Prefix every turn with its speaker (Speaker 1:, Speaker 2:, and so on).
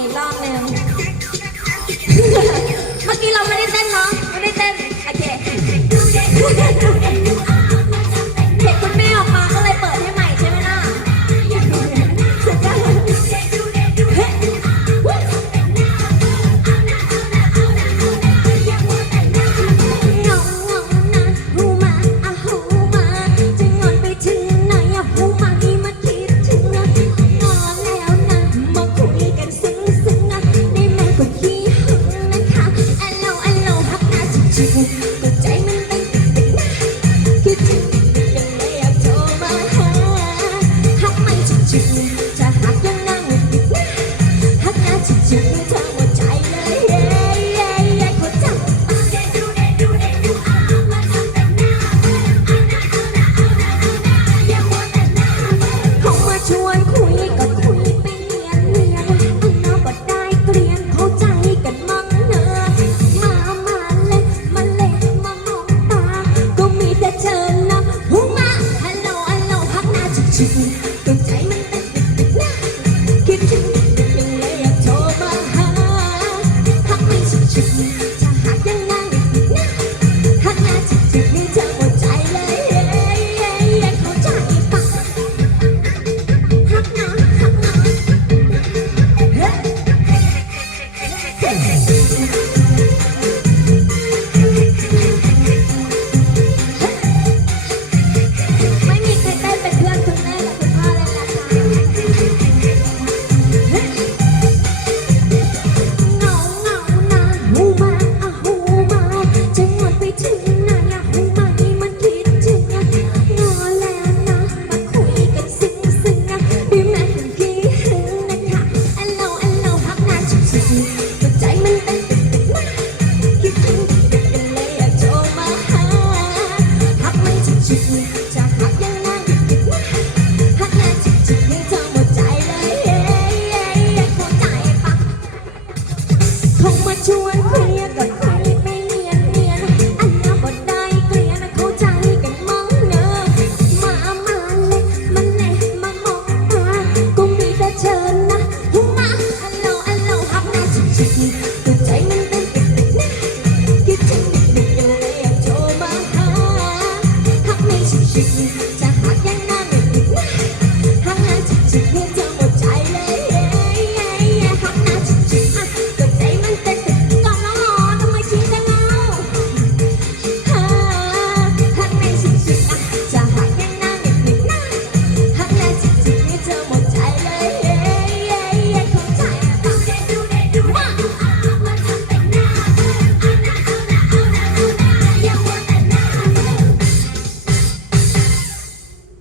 Speaker 1: อีกรอบหนึ่ง เมื่อกี้เราไม่ได้เต้นเนาะไม่ได้เต้น Entertainment. ชวนเคลียร์กัน